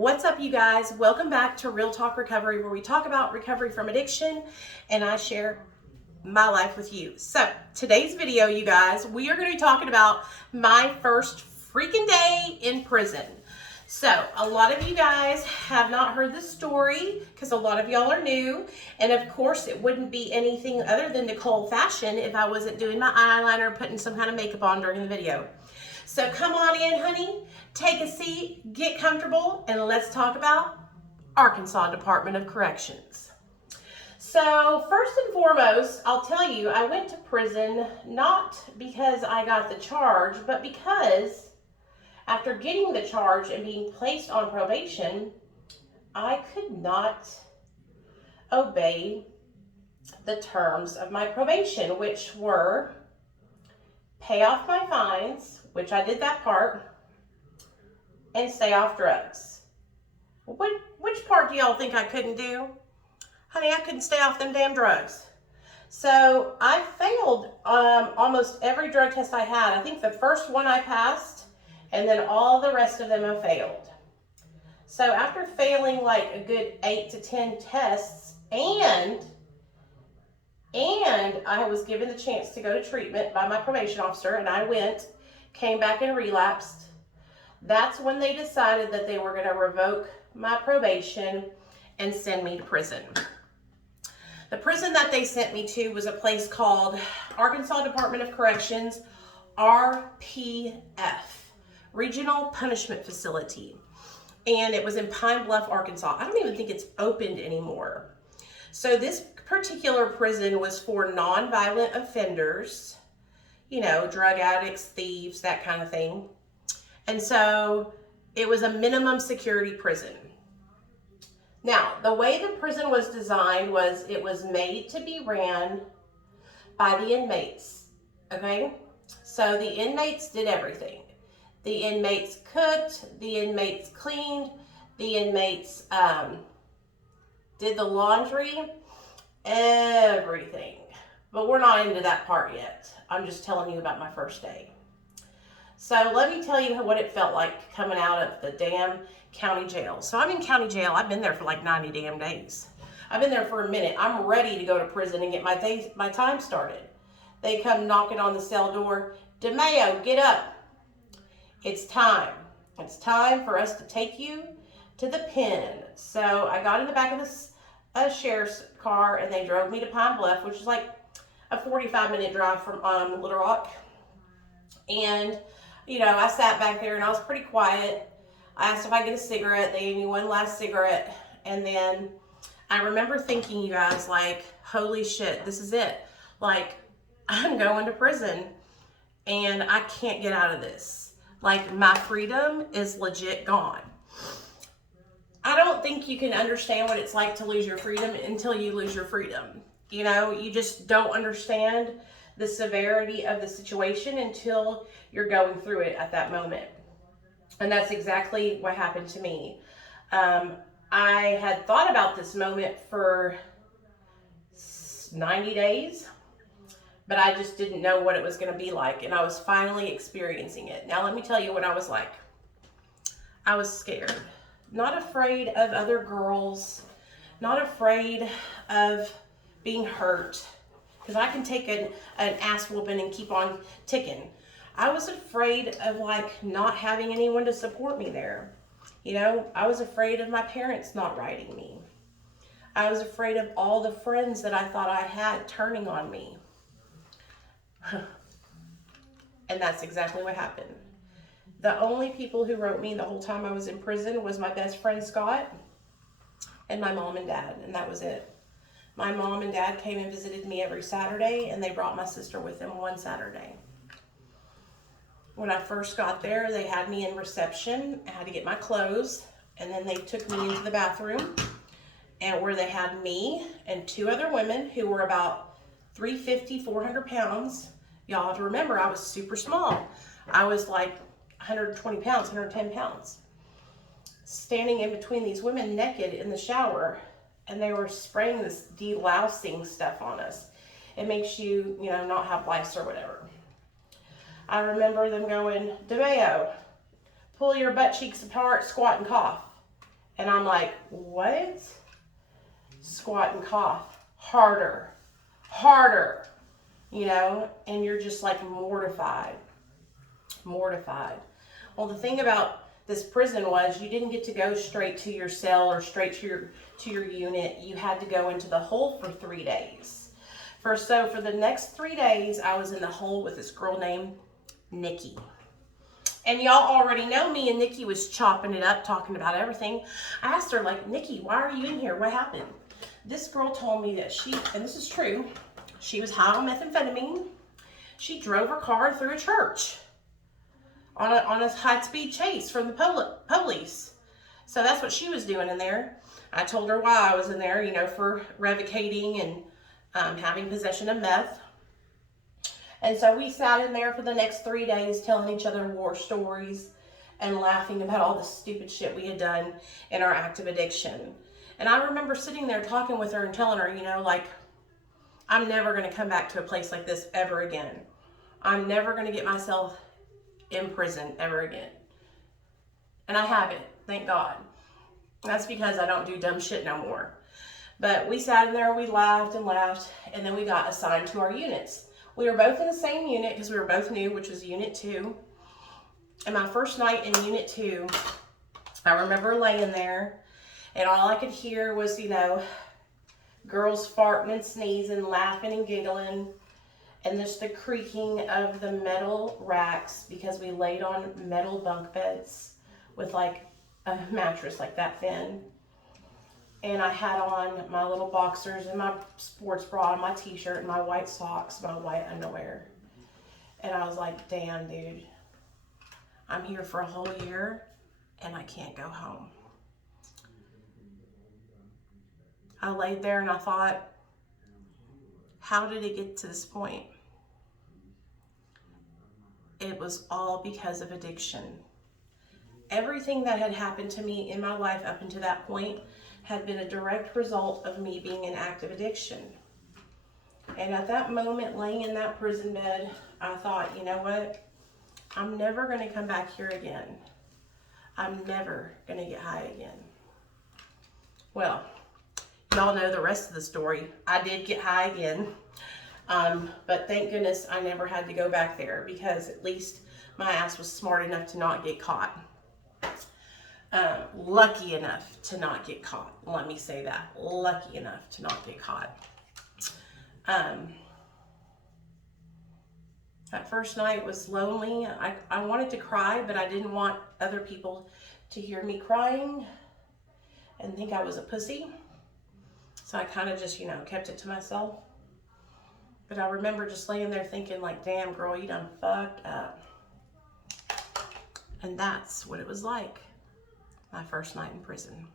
What's up, you guys? Welcome back to Real Talk Recovery, where we talk about recovery from addiction and I share my life with you. So today's video, you guys, we are going to be talking about my first freaking day in prison. So a lot of you guys have not heard the story because a lot of y'all are new. And of course, it wouldn't be anything other than Nicole fashion if I wasn't doing my eyeliner, putting some kind of makeup on during the video. So come on in, honey, take a seat, get comfortable, and let's talk about Arkansas Department of Corrections. So first and foremost, I'll tell you, I went to prison not because I got the charge, but because after getting the charge and being placed on probation, I could not obey the terms of my probation, which were pay off my fines, which I did that part, and stay off drugs. Which part do y'all think I couldn't do? Honey, I couldn't stay off them damn drugs. So I failed almost every drug test I had. I think the first one I passed, and then all the rest of them I failed. So after failing like a good 8 to 10 tests, and I was given the chance to go to treatment by my probation officer, and I went, came back and relapsed. That's when they decided that they were going to revoke my probation and send me to prison. The prison that they sent me to was a place called Arkansas Department of Corrections, RPF, Regional Punishment Facility. And it was in Pine Bluff, Arkansas. I don't even think it's opened anymore. So this particular prison was for non-violent offenders, you know, drug addicts, thieves, that kind of thing. And so it was a minimum security prison. Now, the way the prison was designed was it was made to be ran by the inmates, okay? So the inmates did everything. The inmates cooked, the inmates cleaned, the inmates did the laundry, everything. But we're not into that part yet. I'm just telling you about my first day. So let me tell you what it felt like coming out of the damn county jail. So I'm in county jail. I've been there for like 90 damn days. I've been there for a minute. I'm ready to go to prison and get my time started. They come knocking on the cell door. DeMayo, get up. It's time. It's time for us to take you to the pen. So I got in the back of a sheriff's car and they drove me to Pine Bluff, which is like a 45-minute drive from Little Rock. And, you know, I sat back there and I was pretty quiet. I asked if I get a cigarette. They gave me one last cigarette. And then I remember thinking, you guys, like, holy shit, this is it. Like, I'm going to prison and I can't get out of this. Like, my freedom is legit gone. I don't think you can understand what it's like to lose your freedom until you lose your freedom. You know, you just don't understand the severity of the situation until you're going through it at that moment. And that's exactly what happened to me. I had thought about this moment for 90 days, but I just didn't know what it was going to be like. And I was finally experiencing it. Now, let me tell you what I was like. I was scared. Not afraid of other girls, not afraid of being hurt, because I can take an ass whooping and keep on ticking. I was afraid of like not having anyone to support me there. You know, I was afraid of my parents not writing me. I was afraid of all the friends that I thought I had turning on me. And that's exactly what happened. The only people who wrote me the whole time I was in prison was my best friend, Scott, and my mom and dad, and that was it. My mom and dad came and visited me every Saturday, and they brought my sister with them one Saturday. When I first got there, they had me in reception. I had to get my clothes, and then they took me into the bathroom, and where they had me and two other women who were about 350, 400 pounds. Y'all have to remember, I was super small. I was like 120 pounds, 110 pounds. Standing in between these women naked in the shower, and they were spraying this delousing stuff on us. It makes you, you know, not have lice or whatever. I remember them going, DeMayo, pull your butt cheeks apart, squat and cough. And I'm like, what? Squat and cough. Harder. Harder. You know, and you're just like mortified. Mortified. Well, the thing about this prison was you didn't get to go straight to your cell or straight to your unit. You had to go into the hole for 3 days. For the next 3 days, I was in the hole with this girl named Nikki. And y'all already know me, and Nikki was chopping it up, talking about everything. I asked her, like, Nikki, why are you in here? What happened? This girl told me that she, and this is true, she was high on methamphetamine. She drove her car through a church on a high-speed chase from the police. So that's what she was doing in there. I told her why I was in there, you know, for revocating and having possession of meth. And so we sat in there for the next 3 days telling each other war stories and laughing about all the stupid shit we had done in our active addiction. And I remember sitting there talking with her and telling her, you know, like, I'm never going to come back to a place like this ever again. I'm never going to get myself in prison ever again. And I haven't, thank God. That's because I don't do dumb shit no more. But we sat in there, we laughed and laughed, and then we got assigned to our units. We were both in the same unit because we were both new, which was Unit 2. And my first night in Unit 2, I remember laying there, and all I could hear was, you know, girls farting and sneezing, laughing and giggling, and just the creaking of the metal racks because we laid on metal bunk beds with like a mattress like that thin. And I had on my little boxers and my sports bra and my t-shirt and my white socks, my white underwear. And I was like, damn, dude, I'm here for a whole year and I can't go home. I laid there and I thought, how did it get to this point? It was all because of addiction. Everything that had happened to me in my life up until that point had been a direct result of me being in active addiction. And at that moment, laying in that prison bed, I thought, you know what? I'm never going to come back here again. I'm never going to get high again. Well, y'all know the rest of the story. I did get high again. But thank goodness I never had to go back there because at least my ass was smart enough to not get caught. Lucky enough to not get caught. Let me say that. Lucky enough to not get caught. That first night was lonely. I wanted to cry, but I didn't want other people to hear me crying and think I was a pussy. So I kind of just, you know, kept it to myself. But I remember just laying there thinking like, damn girl, you done fucked up. And that's what it was like, my first night in prison.